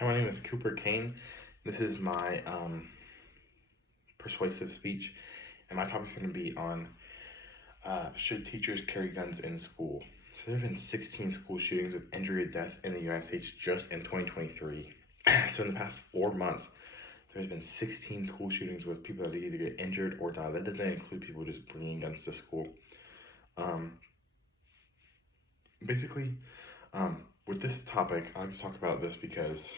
Hi, my name is Cooper Kane. This is my persuasive speech, and my topic is going to be on should teachers carry guns in school? So there have been 16 school shootings with injury or death in the United States just in 2023. So in the past 4 months, there's been 16 school shootings with people that either get injured or die. That doesn't include people just bringing guns to school. Basically, with this topic, I like to talk about this because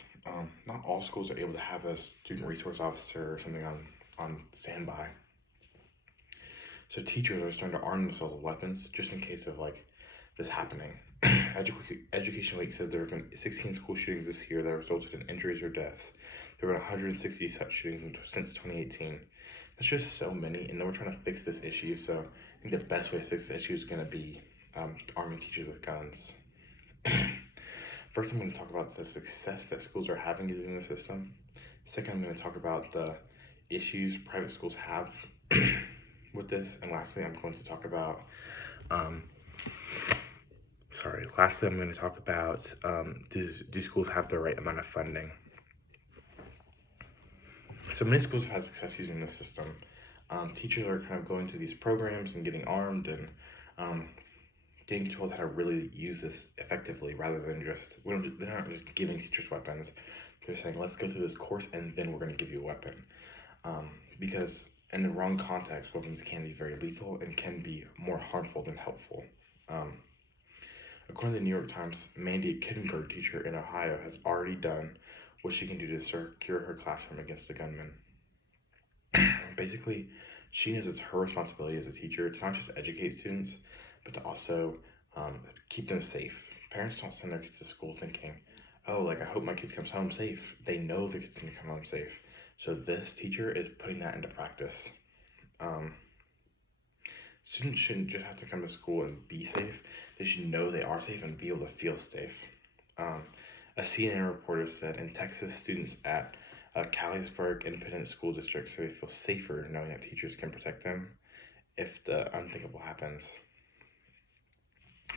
not all schools are able to have a student resource officer or something on standby. So teachers are starting to arm themselves with weapons just in case of this happening. Education Week says there have been 16 school shootings this year that resulted in injuries or deaths. There were 160 such shootings since 2018. That's just so many, and then we're trying to fix this issue. So I think the best way to fix the issue is going to be arming teachers with guns. First, I'm going to talk about the success that schools are having using the system. Second, I'm going to talk about the issues private schools have with this. And lastly, I'm going to talk about, do schools have the right amount of funding? So many schools have had success using this system. Teachers are kind of going through these programs and getting armed and getting told how to really use this effectively rather than they're not just giving teachers weapons. They're saying, let's go through this course and then we're going to give you a weapon. Because in the wrong context, weapons can be very lethal and can be more harmful than helpful. According to the New York Times, Mandy, a kindergarten teacher in Ohio, has already done what she can do to secure her classroom against the gunman. Basically, she knows it's her responsibility as a teacher to not just educate students, but to also keep them safe. Parents don't send their kids to school thinking, oh, I hope my kid comes home safe. They know their kid's going to come home safe. So this teacher is putting that into practice. Students shouldn't just have to come to school and be safe. They should know they are safe and be able to feel safe. A CNN reporter said in Texas, students at Calliesburg Independent School District say they feel safer knowing that teachers can protect them if the unthinkable happens.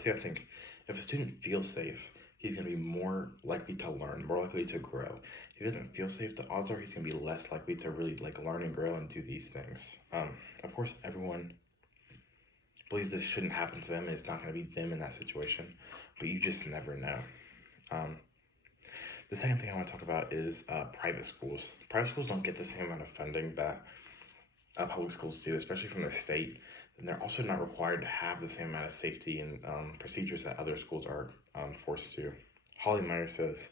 So I think if a student feels safe, he's going to be more likely to learn, more likely to grow. If he doesn't feel safe, the odds are he's going to be less likely to really learn and grow and do these things. Of course, everyone believes this shouldn't happen to them and it's not going to be them in that situation, but you just never know. The second thing I want to talk about is private schools. Private schools don't get the same amount of funding that public schools do, especially from the state. And they're also not required to have the same amount of safety and procedures that other schools are forced to. Holly Meyer says,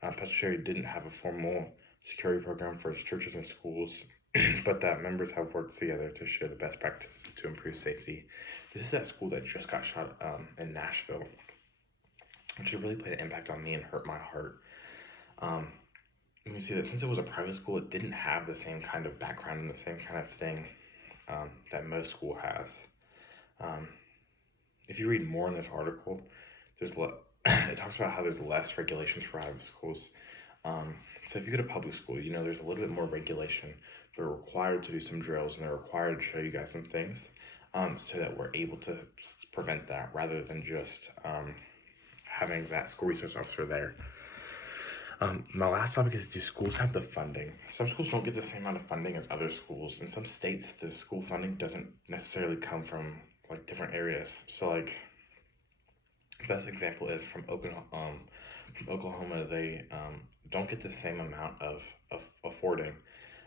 Pastor Sherry didn't have a formal security program for his churches and schools, but that members have worked together to share the best practices to improve safety. This is that school that just got shot in Nashville, which really played an impact on me and hurt my heart. You see that since it was a private school, it didn't have the same kind of background and the same kind of thing that most school has. If you read more in this article, it talks about how there's less regulations for private schools. So if you go to public school, there's a little bit more regulation. They're required to do some drills and they're required to show you guys some things so that we're able to prevent that rather than just having that school resource officer there. My last topic is, do schools have the funding? Some schools don't get the same amount of funding as other schools. In some states, the school funding doesn't necessarily come from different areas. So the best example is from Oklahoma. They don't get the same amount of affording.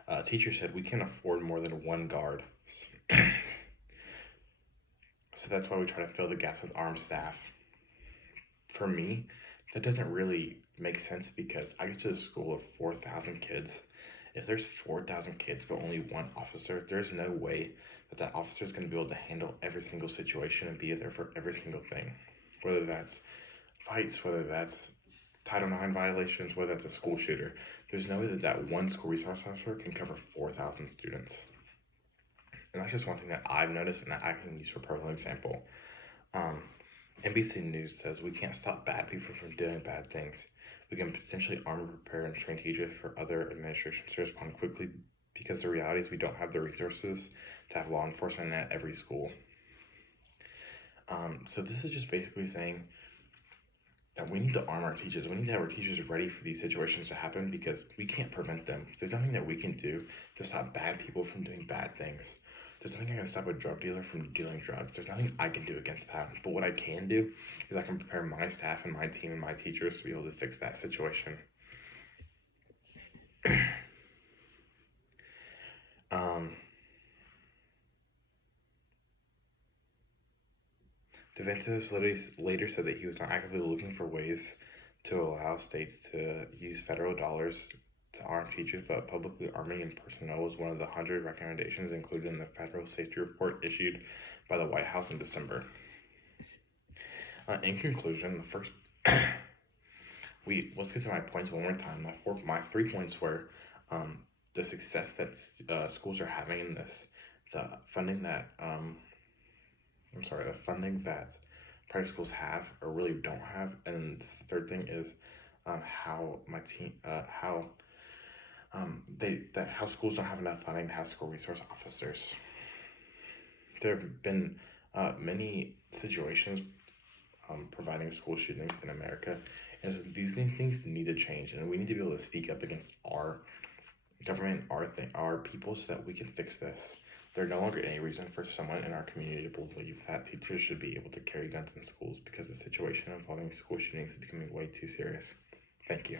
A teacher said, we can't afford more than one guard. So that's why we try to fill the gaps with armed staff. For me, that doesn't really make sense because I go to a school of 4,000 kids. If there's 4,000 kids but only one officer, there's no way that officer is going to be able to handle every single situation and be there for every single thing. Whether that's fights, whether that's Title IX violations, whether that's a school shooter. There's no way that one school resource officer can cover 4,000 students. And that's just one thing that I've noticed and that I can use for a personal example. NBC News says we can't stop bad people from doing bad things. We can potentially arm, prepare, and train teachers for other administrations to respond quickly because the reality is we don't have the resources to have law enforcement at every school. So this is just basically saying that we need to arm our teachers. We need to have our teachers ready for these situations to happen because we can't prevent them. There's nothing that we can do to stop bad people from doing bad things. There's nothing I can stop a drug dealer from dealing drugs. There's nothing I can do against that. But what I can do is I can prepare my staff and my team and my teachers to be able to fix that situation. DeVantis later said that he was not actively looking for ways to allow states to use federal dollars to arm teachers, but publicly arming in personnel was one of the 100 recommendations included in the federal safety report issued by the White House in December. In conclusion, let's get to my points one more time. My 3 points were the success that schools are having in this, the funding that private schools have or really don't have, and the third thing is how schools don't have enough funding to have school resource officers. There have been many situations providing school shootings in America, and so these things need to change, and we need to be able to speak up against our government, our people, so that we can fix this. There's no longer any reason for someone in our community to believe that teachers should be able to carry guns in schools because the situation involving school shootings is becoming way too serious. Thank you.